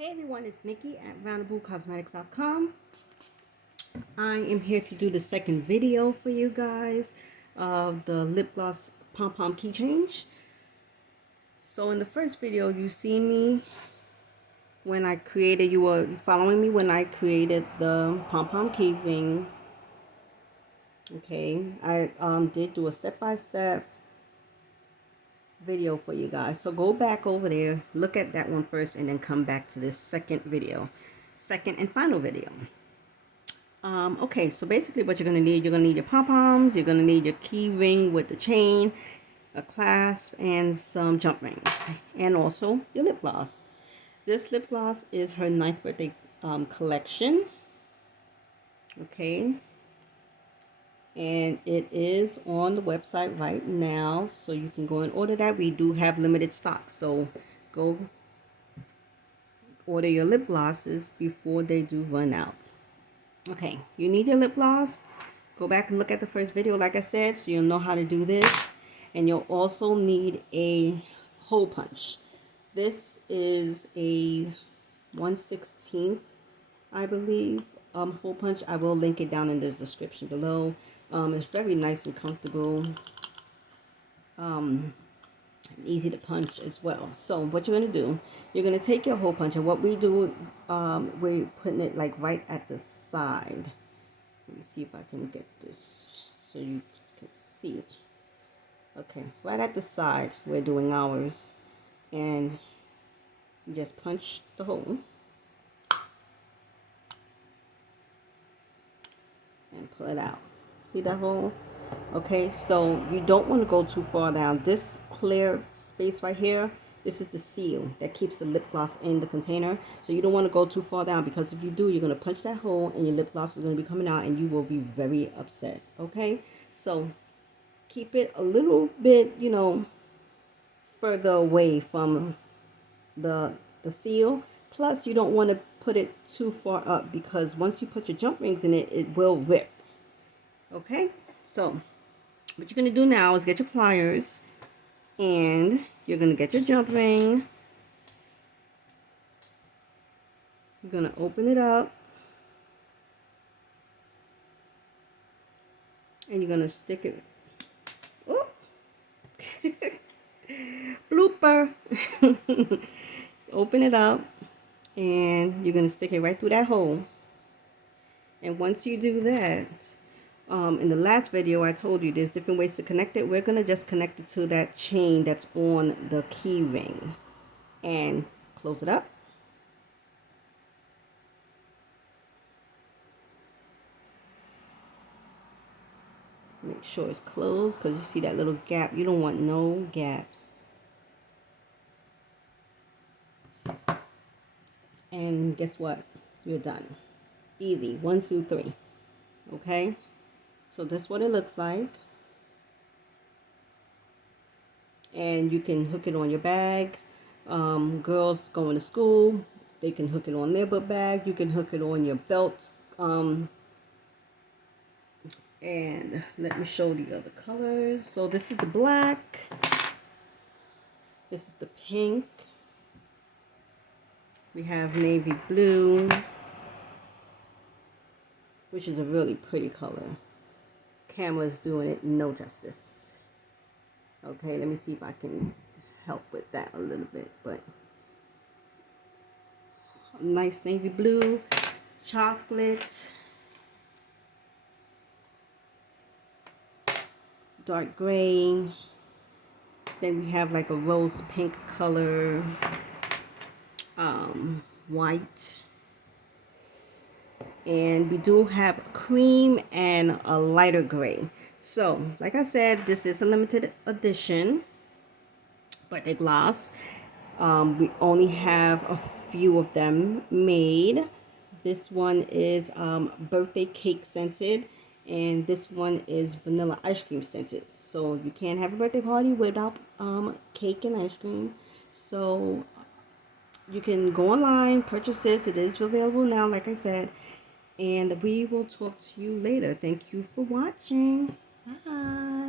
Hey everyone, it's Nikki at Vannabucosmetics.com. I am here to do the second video for you guys of the lip gloss pom-pom keychain. So in the first video, you see me when I created, you were following me when I created the pom-pom key ring. Okay, I did do a step-by-step video for you guys, so go back over there, look at that one first, and then come back to this second and final video. Okay, so basically what you're going to need your pom-poms, you're going to need your key ring with the chain, a clasp, and some jump rings, and also your lip gloss. This lip gloss is her 9th birthday collection. Okay, and it is on the website right now, so you can go and order that. We do have limited stock, so go order your lip glosses before they do run out. Okay, you need your lip gloss. Go back and look at the first video, like I said, so you'll know how to do this. And you'll also need a hole punch. This is a 1/16, I believe, hole punch. I will link it down in the description below. It's very nice and comfortable. Easy to punch as well. So what you're going to do, you're going to take your hole punch, and what we do, we're putting it like right at the side. Let me see if I can get this so you can see. Okay, right at the side we're doing ours, and you just punch the hole and pull it out. See that hole? Okay, so you don't want to go too far down. This clear space right here, this is the seal that keeps the lip gloss in the container. So you don't want to go too far down, because if you do, you're going to punch that hole and your lip gloss is going to be coming out and you will be very upset. Okay, so keep it a little bit, further away from the seal. Plus, you don't want to put it too far up, because once you put your jump rings in it, it will rip. Okay, so what you're going to do now is get your pliers, and you're going to get your jump ring. You're going to open it up, and you're going to stick it. Oh, blooper. Open it up, and you're going to stick it right through that hole. And once you do that, in the last video I told you there's different ways to connect it. We're going to just connect it to that chain that's on the key ring and close it up. Make sure it's closed, because you see that little gap. You don't want no gaps. And guess what? You're done. Easy. 1, 2, 3. Okay? So this is what it looks like. And you can hook it on your bag. Girls going to school, they can hook it on their book bag. You can hook it on your belt. And let me show the other colors. So this is the black. This is the pink. We have navy blue, which is a really pretty color. Camera's doing it no justice. Okay, let me see if I can help with that a little bit. But nice navy blue, chocolate, dark gray. Then we have like a rose pink color, white, and we do have cream and a lighter gray. So like I said, this is a limited edition birthday gloss. We only have a few of them made. This one is birthday cake scented, and this one is vanilla ice cream scented. So you can't have a birthday party without cake and ice cream. So you can go online, purchase this. It is available now, like I said. And we will talk to you later. Thank you for watching. Bye.